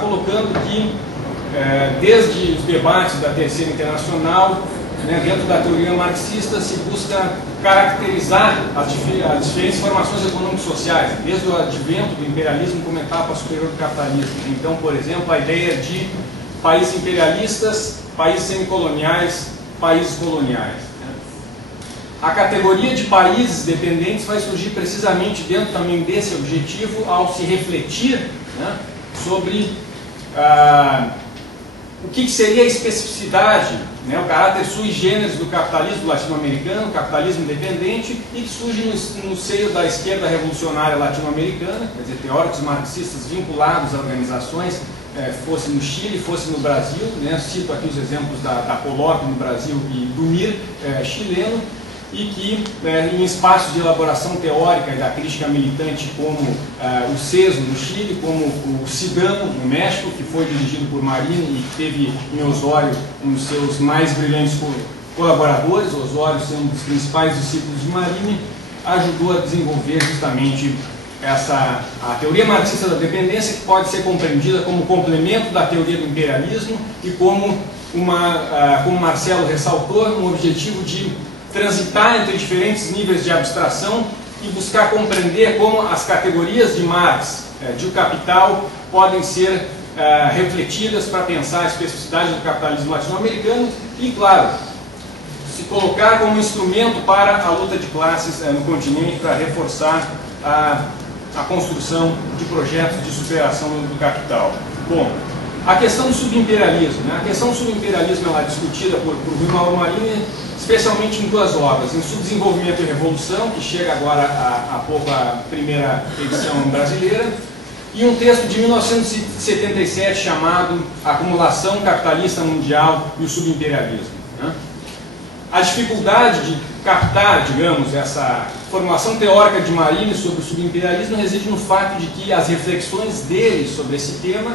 colocando que, desde os debates da Terceira Internacional, né, dentro da teoria marxista, se busca caracterizar as diferentes formações econômico-sociais, desde o advento do imperialismo como etapa superior do capitalismo. Então, por exemplo, a ideia de países imperialistas, países semicoloniais, países coloniais. A categoria de países dependentes vai surgir precisamente dentro também desse objetivo, ao se refletir, né, sobre o que seria a especificidade, né, o caráter sui generis do capitalismo latino-americano, capitalismo dependente, e que surge no seio da esquerda revolucionária latino-americana, quer dizer, teóricos marxistas vinculados a organizações, fosse no Chile, fosse no Brasil, né, cito aqui os exemplos da Colop no Brasil e do MIR chileno, e que em espaços de elaboração teórica e da crítica militante, como o CESO no Chile, como o CIDAMO no México, que foi dirigido por Marini e que teve em Osório um dos seus mais brilhantes colaboradores, Osório sendo um dos principais discípulos de Marini, ajudou a desenvolver justamente a teoria marxista da dependência, que pode ser compreendida como complemento da teoria do imperialismo e como Marcelo ressaltou, um objetivo de transitar entre diferentes níveis de abstração e buscar compreender como as categorias de Marx, de O Capital, podem ser refletidas para pensar a especificidade do capitalismo latino-americano e, claro, se colocar como instrumento para a luta de classes no continente, para reforçar a construção de projetos de superação do capital. Bom, a questão do subimperialismo, né? A questão do subimperialismo é discutida por Rui Mauro Marini, especialmente em duas obras, em Subdesenvolvimento e Revolução, que chega agora há pouco a primeira edição brasileira, e um texto de 1977 chamado Acumulação Capitalista Mundial e o Subimperialismo, né? A dificuldade de captar, digamos, essa formulação teórica de Marini sobre o subimperialismo reside no fato de que as reflexões dele sobre esse tema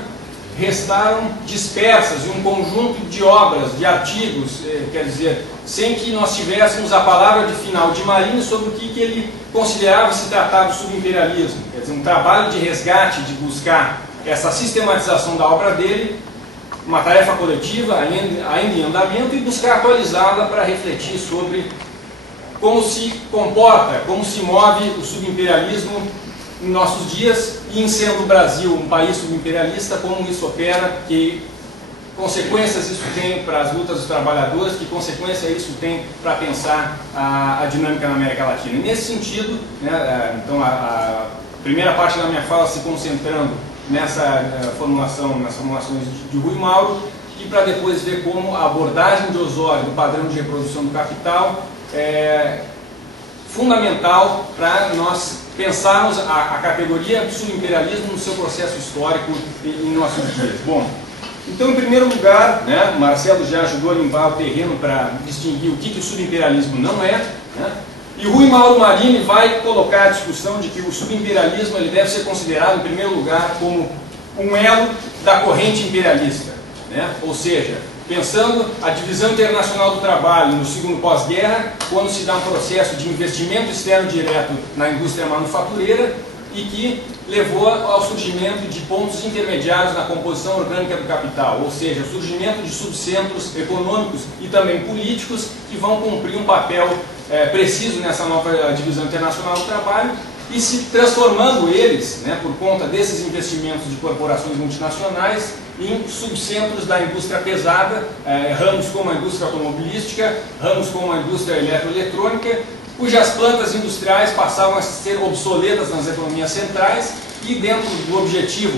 restaram dispersas em um conjunto de obras, de artigos, quer dizer, sem que nós tivéssemos a palavra de final de Marini sobre o que ele considerava se tratar do subimperialismo. Quer dizer, um trabalho de resgate, de buscar essa sistematização da obra dele, uma tarefa coletiva ainda em andamento, e buscar atualizá-la para refletir sobre como se comporta, como se move o subimperialismo em nossos dias, e em sendo o Brasil um país subimperialista, como isso opera, que consequências isso tem para as lutas dos trabalhadores, que consequência isso tem para pensar a dinâmica na América Latina. E nesse sentido, né, então a primeira parte da minha fala se concentrando nessa formulação, nas formulações de Rui Mauro, e para depois ver como a abordagem de Osório do padrão de reprodução do capital é fundamental para nós pensarmos a categoria do subimperialismo no seu processo histórico em nossos dias. Bom, então, em primeiro lugar, né, Marcelo já ajudou a limpar o terreno para distinguir o que o subimperialismo não é, né, e Rui Mauro Marini vai colocar a discussão de que o subimperialismo ele deve ser considerado, em primeiro lugar, como um elo da corrente imperialista, né, ou seja, pensando a divisão internacional do trabalho no segundo pós-guerra, quando se dá um processo de investimento externo direto na indústria manufatureira e que levou ao surgimento de pontos intermediários na composição orgânica do capital, ou seja, o surgimento de subcentros econômicos e também políticos que vão cumprir um papel preciso nessa nova divisão internacional do trabalho, e se transformando eles, né, por conta desses investimentos de corporações multinacionais, em subcentros da indústria pesada, ramos como a indústria automobilística, ramos como a indústria eletroeletrônica, cujas plantas industriais passavam a ser obsoletas nas economias centrais, e dentro do objetivo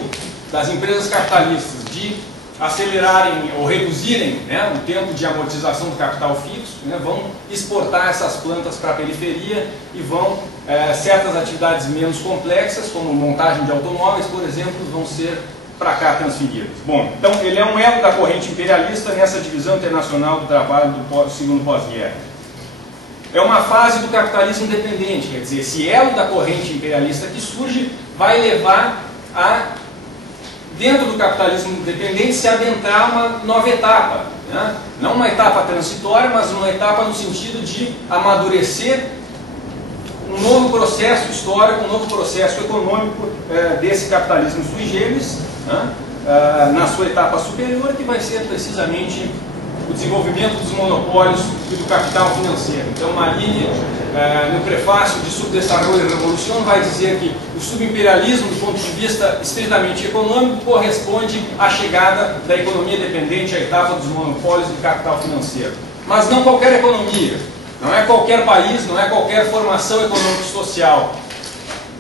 das empresas capitalistas de acelerarem ou reduzirem, né, o tempo de amortização do capital fixo, né, vão exportar essas plantas para a periferia e vão, certas atividades menos complexas, como montagem de automóveis, por exemplo, vão ser para cá transferidas. Bom, então ele é um elo da corrente imperialista nessa divisão internacional do trabalho do segundo pós-guerra. É uma fase do capitalismo dependente, quer dizer, esse elo da corrente imperialista que surge vai levar a, dentro do capitalismo dependente, se adentrar uma nova etapa, né? Não uma etapa transitória, mas uma etapa no sentido de amadurecer um novo processo histórico, um novo processo econômico desse capitalismo sui generis, né? na sua etapa superior, que vai ser precisamente o desenvolvimento dos monopólios e do capital financeiro. Então, Marini, no prefácio de Subdesarrollo e Revolução, vai dizer que o subimperialismo, do ponto de vista estritamente econômico, corresponde à chegada da economia dependente à etapa dos monopólios do capital financeiro. Mas não qualquer economia, não é qualquer país, não é qualquer formação econômico-social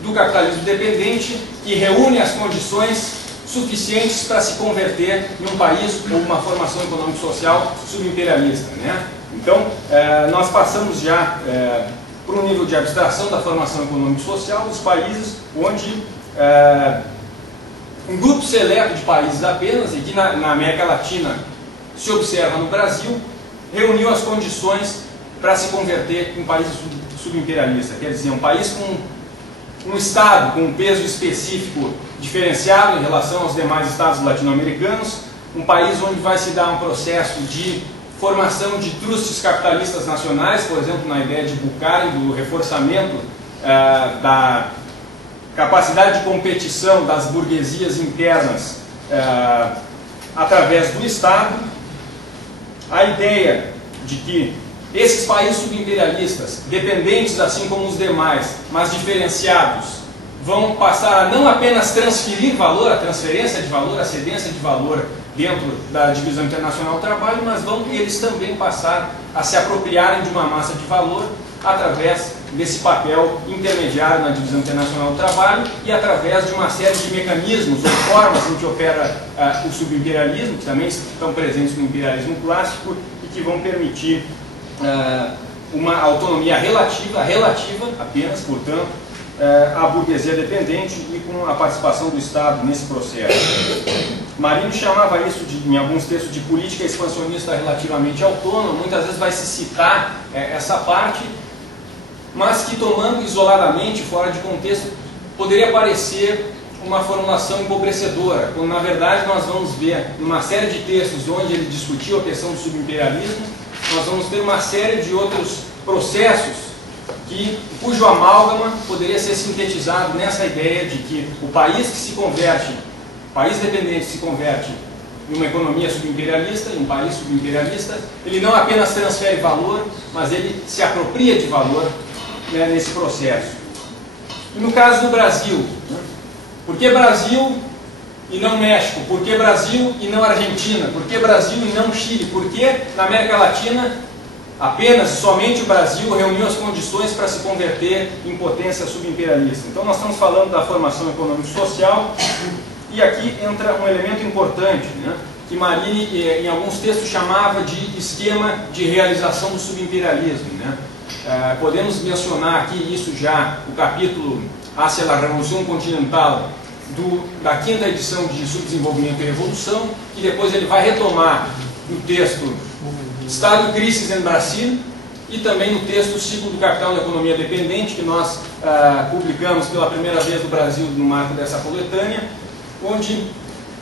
do capitalismo dependente que reúne as condições suficientes para se converter em um país ou uma formação econômico-social subimperialista, né? Então, nós passamos já para um nível de abstração da formação econômico-social dos países onde um grupo seleto de países apenas, e que na América Latina se observa no Brasil, reuniu as condições para se converter em um país subimperialista. Quer dizer, um país com um Estado com um peso específico diferenciado em relação aos demais Estados latino-americanos, um país onde vai se dar um processo de formação de trustes capitalistas nacionais, por exemplo, na ideia de Buchanan, do reforçamento da capacidade de competição das burguesias internas através do Estado, a ideia de que esses países subimperialistas, dependentes assim como os demais, mas diferenciados, vão passar a não apenas transferir valor, a transferência de valor, a cedência de valor dentro da divisão internacional do trabalho, mas vão eles também passar a se apropriarem de uma massa de valor através desse papel intermediário na divisão internacional do trabalho e através de uma série de mecanismos ou formas em que opera o subimperialismo, que também estão presentes no imperialismo clássico e que vão permitir uma autonomia relativa apenas, portanto, à burguesia dependente e com a participação do Estado nesse processo. Marini chamava isso, em alguns textos, de política expansionista relativamente autônoma. Muitas vezes vai se citar essa parte, mas que, tomando isoladamente, fora de contexto, poderia parecer uma formulação empobrecedora, quando na verdade nós vamos ver numa série de textos onde ele discutiu a questão do subimperialismo, nós vamos ter uma série de outros processos cujo amálgama poderia ser sintetizado nessa ideia de que o país que se converte, o país dependente se converte em uma economia subimperialista, em um país subimperialista, ele não apenas transfere valor, mas ele se apropria de valor, né, nesse processo. E no caso do Brasil, né, por que Brasil e não México? Por que Brasil e não Argentina? Por que Brasil e não Chile? Por que na América Latina apenas e somente o Brasil reuniu as condições para se converter em potência subimperialista? Então nós estamos falando da formação econômico-social e aqui entra um elemento importante, né, que Marini em alguns textos chamava de esquema de realização do subimperialismo, né? Podemos mencionar aqui isso já, o capítulo Hacia la Revolución Continental da quinta edição de Subdesenvolvimento e Revolução, que depois ele vai retomar no texto Estado e Crises em Brasil e também no texto Ciclo do Capital na Economia Dependente, que nós publicamos pela primeira vez no Brasil no marco dessa coletânea, onde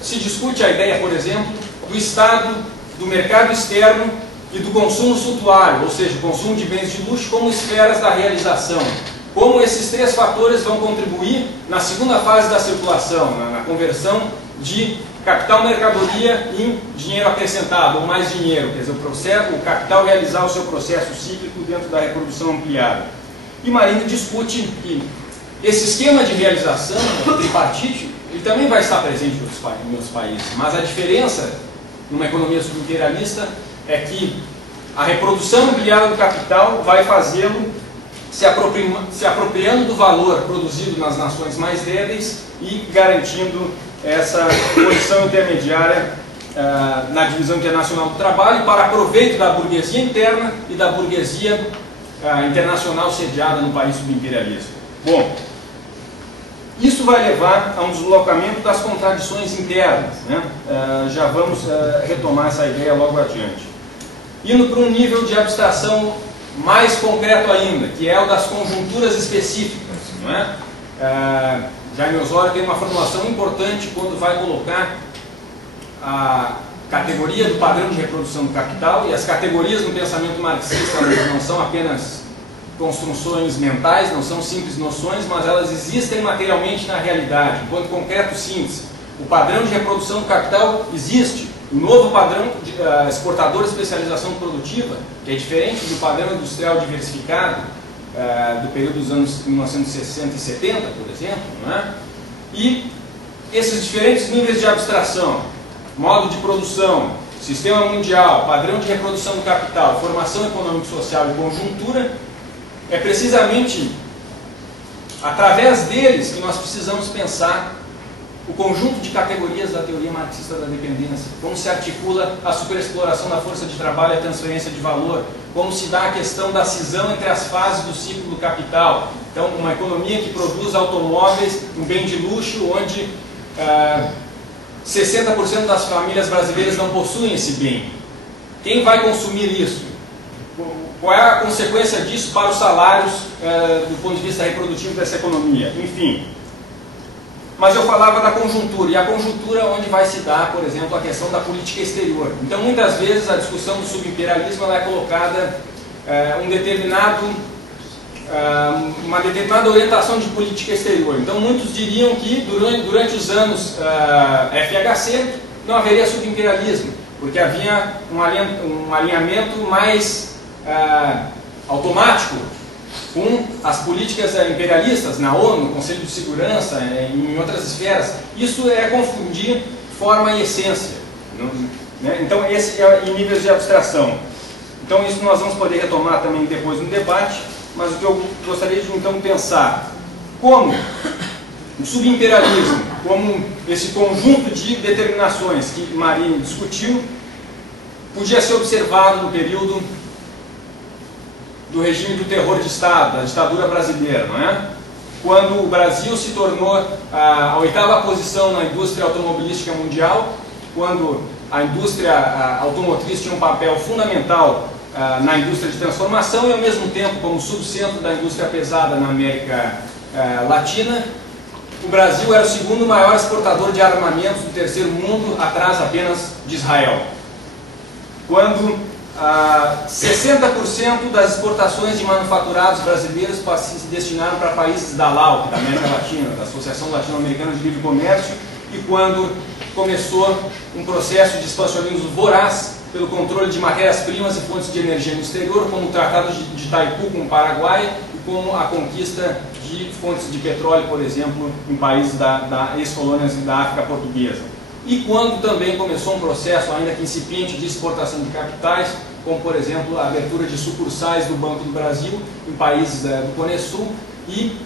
se discute a ideia, por exemplo, do Estado, do mercado externo e do consumo suntuário, ou seja, o consumo de bens de luxo como esferas da realização. Como esses três fatores vão contribuir na segunda fase da circulação, na conversão de capital-mercadoria em dinheiro acrescentado, ou mais dinheiro, quer dizer, o capital realizar o seu processo cíclico dentro da reprodução ampliada. E Marini discute que esse esquema de realização, o tripartite, ele também vai estar presente em outros países, mas a diferença numa economia subimperialista é que a reprodução ampliada do capital vai fazê-lo se apropriando do valor produzido nas nações mais débeis e garantindo essa posição intermediária na divisão internacional do trabalho para proveito da burguesia interna e da burguesia internacional sediada no país subimperialista. Bom, isso vai levar a um deslocamento das contradições internas, né? Já vamos retomar essa ideia logo adiante. Indo para um nível de abstração mais concreto ainda, que é o das conjunturas específicas, não é? Jaime Osório tem uma formulação importante quando vai colocar a categoria do padrão de reprodução do capital, e as categorias no pensamento marxista não são apenas construções mentais, não são simples noções, mas elas existem materialmente na realidade, enquanto concreto síntese. O padrão de reprodução do capital existe. O novo padrão de exportador de especialização produtiva, que é diferente do padrão industrial diversificado do período dos anos 1960 e 70, por exemplo, não é? E esses diferentes níveis de abstração, modo de produção, sistema mundial, padrão de reprodução do capital, formação econômico-social e conjuntura, é precisamente através deles que nós precisamos pensar o conjunto de categorias da teoria marxista da dependência, como se articula a superexploração da força de trabalho e a transferência de valor, como se dá a questão da cisão entre as fases do ciclo do capital. Então, uma economia que produz automóveis, um bem de luxo, onde 60% das famílias brasileiras não possuem esse bem. Quem vai consumir isso? Qual é a consequência disso para os salários do ponto de vista reprodutivo dessa economia? Enfim. Mas eu falava da conjuntura, e a conjuntura onde vai se dar, por exemplo, a questão da política exterior. Então, muitas vezes, a discussão do subimperialismo ela é colocada uma determinada orientação de política exterior. Então, muitos diriam que durante os anos FHC não haveria subimperialismo, porque havia um alinhamento mais automático com as políticas imperialistas na ONU, no Conselho de Segurança, em outras esferas. Isso é confundir forma e essência. Né? Então, esse é em níveis de abstração. Então, isso nós vamos poder retomar também depois no debate, mas o que eu gostaria de então pensar, como o subimperialismo, como esse conjunto de determinações que Marinho discutiu, podia ser observado no período do regime do terror de Estado, da ditadura brasileira, não é? Quando o Brasil se tornou a 8ª posição na indústria automobilística mundial, quando a indústria automotriz tinha um papel fundamental na indústria de transformação e, ao mesmo tempo, como subcentro da indústria pesada na América Latina, o Brasil era o segundo maior exportador de armamentos do terceiro mundo, atrás apenas de Israel. Quando 60% das exportações de manufaturados brasileiros se destinaram para países da LAU, da América Latina, da Associação Latino-Americana de Livre Comércio, e quando começou um processo de expansionismo voraz pelo controle de matérias-primas e fontes de energia no exterior, como o Tratado de Itaipu com o Paraguai e como a conquista de fontes de petróleo, por exemplo, em países da ex-colônias da África Portuguesa. E quando também começou um processo ainda que incipiente de exportação de capitais, como por exemplo a abertura de sucursais do Banco do Brasil em países do Cone Sul e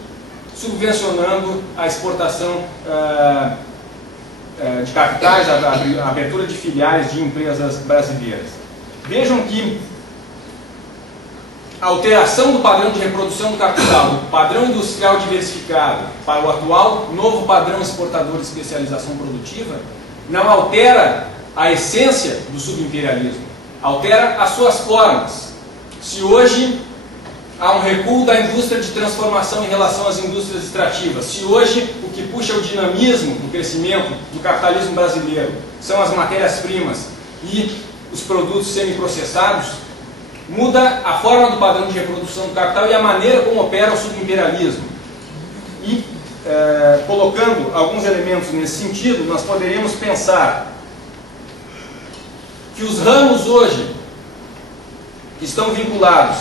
subvencionando a exportação de capitais, a abertura de filiais de empresas brasileiras. Vejam que a alteração do padrão de reprodução do capital, do padrão industrial diversificado para o atual novo padrão exportador de especialização produtiva, não altera a essência do subimperialismo, altera as suas formas. Se hoje há um recuo da indústria de transformação em relação às indústrias extrativas, se hoje o que puxa o dinamismo do crescimento do capitalismo brasileiro são as matérias-primas e os produtos semiprocessados, muda a forma do padrão de reprodução do capital e a maneira como opera o subimperialismo. E colocando alguns elementos nesse sentido, nós poderíamos pensar que os ramos hoje que estão vinculados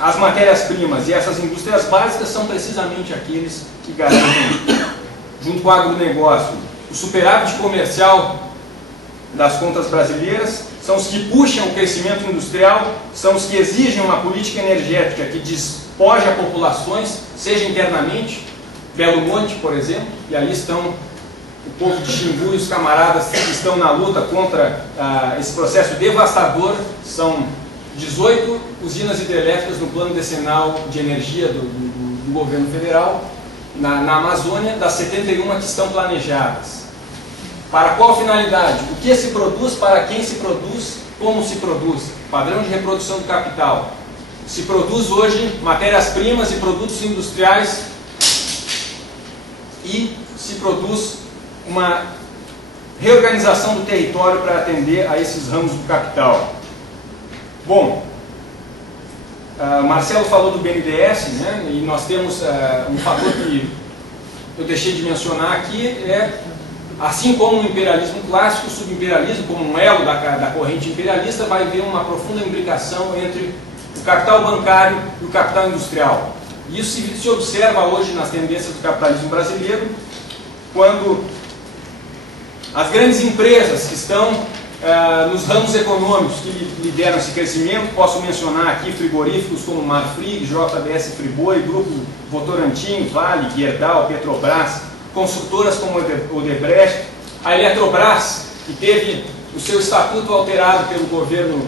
às matérias-primas e essas indústrias básicas são precisamente aqueles que garantem, junto com o agronegócio, o superávit comercial das contas brasileiras, são os que puxam o crescimento industrial, são os que exigem uma política energética que despoje a populações, seja internamente, Belo Monte, por exemplo, e ali estão o povo de Xingu e os camaradas que estão na luta contra esse processo devastador. São 18 usinas hidrelétricas no plano decenal de energia do governo federal na Amazônia, das 71 que estão planejadas. Para qual finalidade? O que se produz, para quem se produz, como se produz? Padrão de reprodução do capital. Se produz hoje matérias-primas e produtos industriais e se produz uma reorganização do território para atender a esses ramos do capital. Bom, Marcelo falou do BNDES, né, e nós temos um fator que eu deixei de mencionar aqui, é assim como no imperialismo clássico, o subimperialismo, como um elo da corrente imperialista, vai ver uma profunda imbricação entre o capital bancário e o capital industrial. E isso se observa hoje nas tendências do capitalismo brasileiro, quando as grandes empresas que estão nos ramos econômicos que lideram esse crescimento, posso mencionar aqui frigoríficos como Marfrig, JBS Friboi, Grupo Votorantim, Vale, Gerdau, Petrobras, construtoras como Odebrecht, a Eletrobras, que teve o seu estatuto alterado pelo governo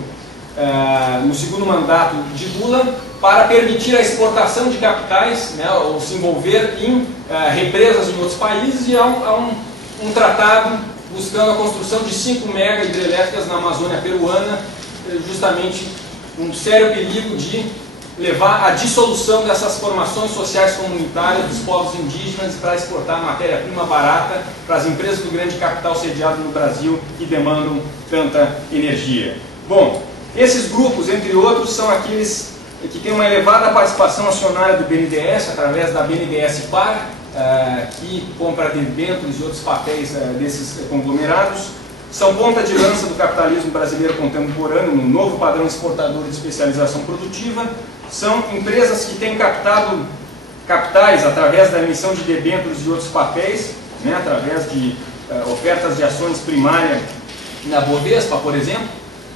no segundo mandato de Lula, para permitir a exportação de capitais, né, ou se envolver em represas em outros países, e há um tratado buscando a construção de 5 mega hidrelétricas na Amazônia peruana, justamente um sério perigo de levar à dissolução dessas formações sociais comunitárias dos povos indígenas para exportar matéria-prima barata para as empresas do grande capital sediado no Brasil que demandam tanta energia. Bom, esses grupos, entre outros, são aqueles que têm uma elevada participação acionária do BNDES, através da BNDES Par, que compra debêntures e outros papéis desses conglomerados. São ponta de lança do capitalismo brasileiro contemporâneo, no novo padrão exportador de especialização produtiva. São empresas que têm captado capitais através da emissão de debêntures e outros papéis, né, através de ofertas de ações primárias na Bovespa, por exemplo.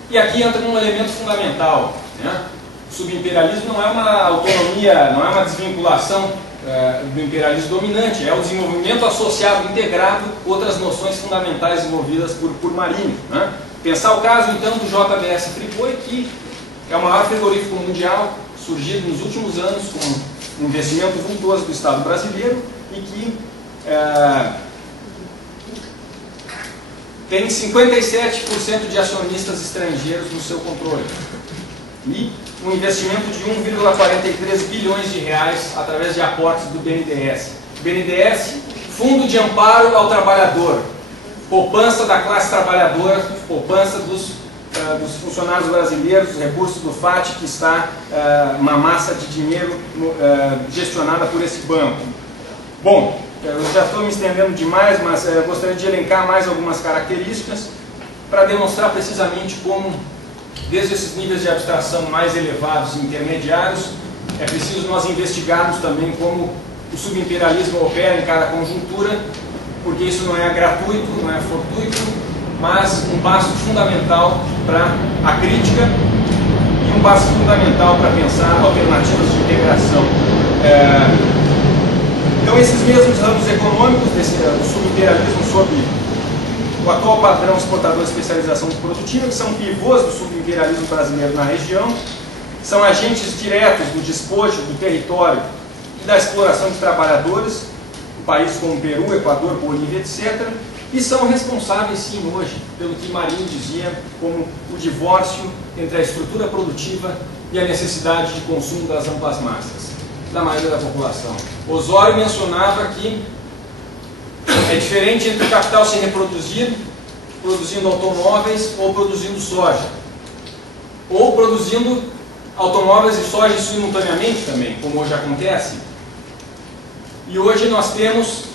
E aqui entra um elemento fundamental, né? O subimperialismo não é uma autonomia, não é uma desvinculação do imperialismo dominante, é o desenvolvimento associado, integrado, outras noções fundamentais desenvolvidas por Marinho, né? Pensar o caso então do JBS Friboi, que é o maior frigorífico mundial, surgido nos últimos anos com um investimento vultoso do Estado brasileiro e que tem 57% de acionistas estrangeiros no seu controle. E um investimento de 1,43 bilhões de reais através de aportes do BNDES. BNDES, Fundo de Amparo ao Trabalhador, poupança da classe trabalhadora, poupança dos funcionários brasileiros, recursos do FAT, que está uma massa de dinheiro gestionada por esse banco. Bom, eu já estou me estendendo demais, mas eu gostaria de elencar mais algumas características para demonstrar precisamente como, desde esses níveis de abstração mais elevados e intermediários, é preciso nós investigarmos também como o subimperialismo opera em cada conjuntura, porque isso não é gratuito, não é fortuito, mas um passo fundamental para a crítica e um passo fundamental para pensar alternativas de integração. Então, esses mesmos ramos econômicos do subimperialismo sob o atual padrão exportador de especialização produtiva, que são pivôs do subimperialismo brasileiro na região, são agentes diretos do despojo do território e da exploração de trabalhadores, em países como Peru, Equador, Bolívia, etc., e são responsáveis, sim, hoje, pelo que Marinho dizia como o divórcio entre a estrutura produtiva e a necessidade de consumo das amplas massas, da maioria da população. Osório mencionava que é diferente entre o capital se reproduzir, produzindo automóveis, ou produzindo soja. Ou produzindo automóveis e soja simultaneamente também, como hoje acontece. E hoje nós temos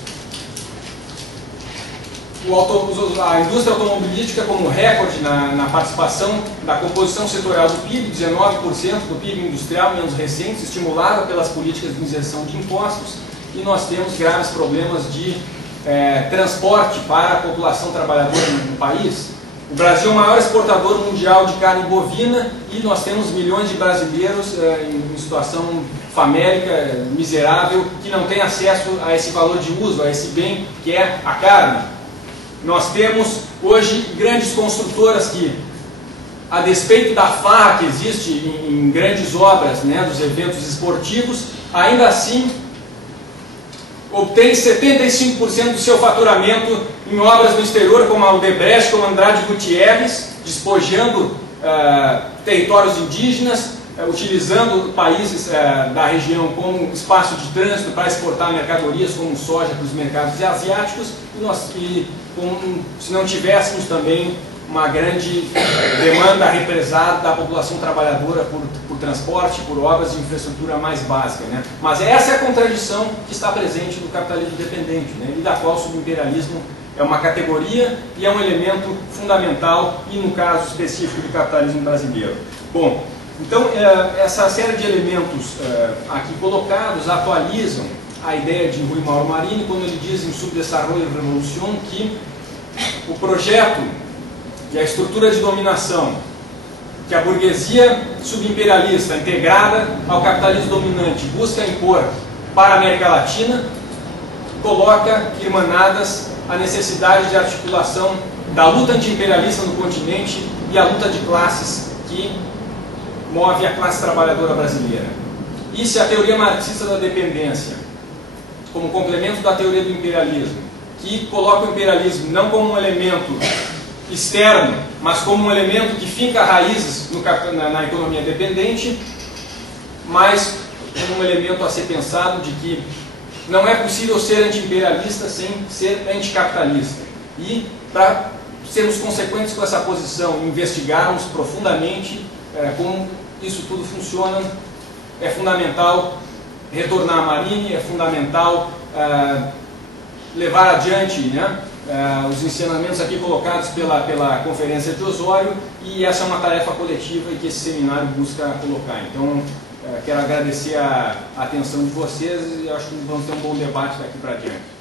a indústria automobilística como recorde na participação da composição setorial do PIB, 19% do PIB industrial, menos recentes, estimulada pelas políticas de isenção de impostos, e nós temos graves problemas de transporte para a população trabalhadora no país. O Brasil é o maior exportador mundial de carne bovina e nós temos milhões de brasileiros em situação famélica, miserável, que não têm acesso a esse valor de uso, a esse bem que é a carne. Nós temos hoje grandes construtoras que, a despeito da farra que existe em grandes obras, né, dos eventos esportivos, ainda assim obtém 75% do seu faturamento em obras no exterior, como a Odebrecht, como Andrade Gutierrez, despojando territórios indígenas, utilizando países da região como espaço de trânsito para exportar mercadorias como soja para os mercados asiáticos, se não tivéssemos também uma grande demanda represada da população trabalhadora por transporte, por obras de infraestrutura mais básica, né? Mas essa é a contradição que está presente no capitalismo dependente, né? E da qual o subimperialismo é uma categoria e é um elemento fundamental, e no caso específico do capitalismo brasileiro. Bom, então essa série de elementos aqui colocados atualizam a ideia de Rui Mauro Marini quando ele diz em Subdesarrollo e Revolución que o projeto e a estrutura de dominação que a burguesia subimperialista integrada ao capitalismo dominante busca impor para a América Latina coloca irmanadas a necessidade de articulação da luta anti-imperialista no continente e a luta de classes que move a classe trabalhadora brasileira. Isso é a teoria marxista da dependência, como complemento da teoria do imperialismo, que coloca o imperialismo não como um elemento externo, mas como um elemento que finca raízes na economia dependente, mas como um elemento a ser pensado de que não é possível ser anti-imperialista sem ser anticapitalista. E para sermos consequentes com essa posição e investigarmos profundamente como isso tudo funciona, é fundamental retornar a Marini, é fundamental levar adiante, né, os ensinamentos aqui colocados pela Conferência de Osório, e essa é uma tarefa coletiva e que esse seminário busca colocar. Então, quero agradecer a atenção de vocês e acho que vamos ter um bom debate daqui para diante.